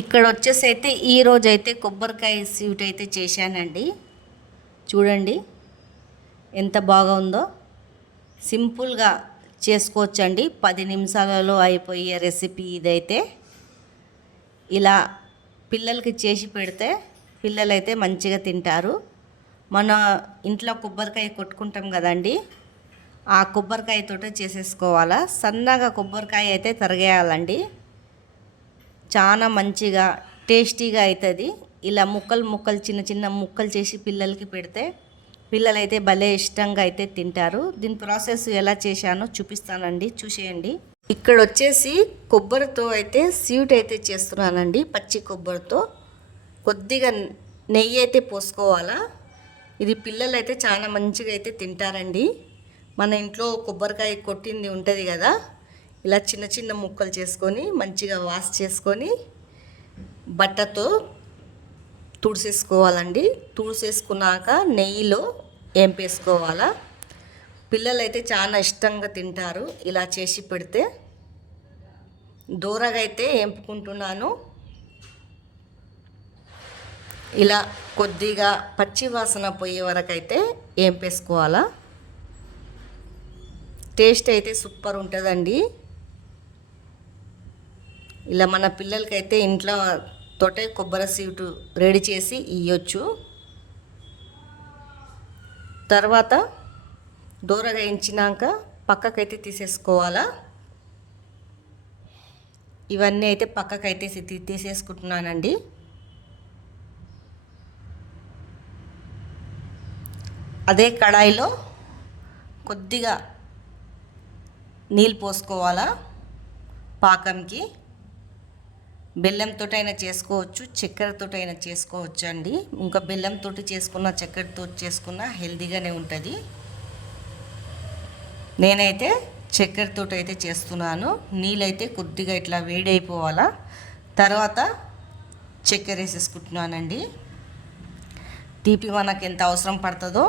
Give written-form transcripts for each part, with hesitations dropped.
ఇక్కడ వచ్చేసి అయితే ఈరోజు అయితే కొబ్బరికాయ స్వీట్ అయితే చేశానండి. చూడండి ఎంత బాగా ఉందో. సింపుల్గా చేసుకోవచ్చండి, 10 నిమిషాలలో అయిపోయే రెసిపీ ఇదైతే. ఇలా పిల్లలకి చేసి పెడితే పిల్లలైతే మంచిగా తింటారు. మన ఇంట్లో కొబ్బరికాయ కొట్టుకుంటాం కదండి, ఆ కొబ్బరికాయతోటే చేసేసుకోవాలా. సన్నగా కొబ్బరికాయ అయితే తరిగేయాలండి. చాలా మంచిగా టేస్టీగా అవుతుంది. ఇలా ముక్కలు చిన్న చిన్న ముక్కలు చేసి పిల్లలకి పెడితే పిల్లలైతే భలే ఇష్టంగా అయితే తింటారు. దీని ప్రాసెస్ ఎలా చేశానో చూపిస్తానండి, చూసేయండి. ఇక్కడ వచ్చేసి కొబ్బరితో అయితే స్వీట్ అయితే చేస్తున్నానండి. పచ్చి కొబ్బరితో కొద్దిగా నెయ్యి అయితే పోసుకోవాలా. ఇది పిల్లలు అయితే చాలా మంచిగా అయితే తింటారండి. మన ఇంట్లో కొబ్బరికాయ కొట్టింది ఉంటుంది కదా, ఇలా చిన్న చిన్న ముక్కలు చేసుకొని మంచిగా వాష్ చేసుకొని బట్టతో తుడిసేసుకోవాలండి. తుడిసేసుకున్నాక నెయ్యిలో వేంపేసుకోవాలా. పిల్లలైతే చాలా ఇష్టంగా తింటారు ఇలా చేసి పెడితే. దూరగా అయితే వేంపుకుంటున్నాను. ఇలా కొద్దిగా పచ్చి వాసన పోయే వరకు అయితే వేంపేసుకోవాలా. టేస్ట్ అయితే సూపర్ ఉంటుందండి. ఇలా మన పిల్లలకైతే ఇంట్లో తోటే కొబ్బరి స్వీట్ రెడీ చేసి ఇవ్వచ్చు. తర్వాత దూరగా వేయించినాక పక్కకైతే తీసేసుకోవాలా. ఇవన్నీ అయితే పక్కకైతే తీసేసుకుంటున్నానండి. అదే కడాయిలో కొద్దిగా నీళ్ళు పోసుకోవాలా పాకంకి. బెల్లంతో అయినా చేసుకోవచ్చు, చక్కెరతో అయినా చేసుకోవచ్చు అండి. ఇంకా బెల్లంతో చేసుకున్న చక్కెరతో చేసుకున్న హెల్తీగానే ఉంటుంది. నేనైతే చక్కెరతో అయితే చేస్తున్నాను. నీళ్ళైతే కొద్దిగా ఇట్లా వేడి అయిపోవాలా. తర్వాత చక్కెర వేసేసుకుంటున్నానండి. తీపి మనకు ఎంత అవసరం పడుతుందో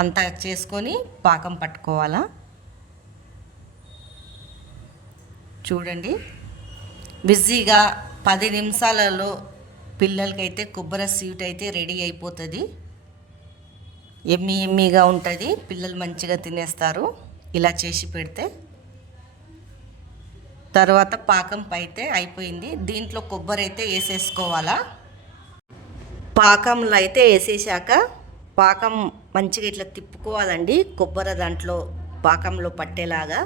అంత చేసుకొని పాకం పట్టుకోవాలా. చూడండి, బిజీగా 10 నిమిషాలలో పిల్లలకైతే కొబ్బరి స్వీట్ అయితే రెడీ అయిపోతుంది. ఎమ్మీగా ఉంటుంది, పిల్లలు మంచిగా తినేస్తారు ఇలా చేసి పెడితే. తర్వాత పాకం అయితే అయిపోయింది. దీంట్లో కొబ్బరి అయితే వేసేసుకోవాలా. పాకంలో అయితే వేసేసాక పాకం మంచిగా ఇట్లా తిప్పుకోవాలండి. కొబ్బరి దాంట్లో పాకంలో పట్టేలాగా.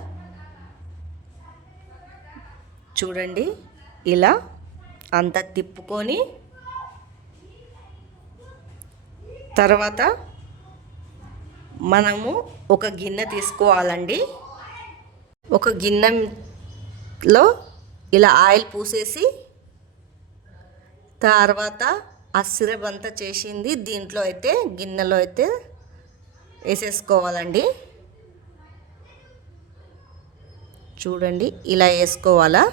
చూడండి, ఇలా అంతా తిప్పుకొని తర్వాత మనము ఒక గిన్నె తీసుకోవాలండి. ఒక గిన్నెలో ఇలా ఆయిల్ పూసేసి తర్వాత ఆ సిరప్ అంతా చేసింది దీంట్లో అయితే గిన్నెలో అయితే వేసేసుకోవాలండి. చూడండి, ఇలా వేసుకోవాలా.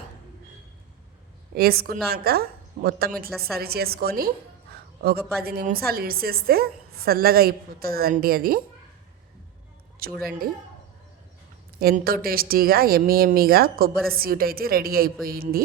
వేసుకున్నాక మొత్తం ఇట్లా సరి చేసుకొని ఒక 10 నిమిషాలు ఇడిసేస్తే చల్లగా అయిపోతుందండి అది. చూడండి, ఎంతో టేస్టీగా ఎమ్మీగా కొబ్బరి స్వీట్ అయితే రెడీ అయిపోయింది.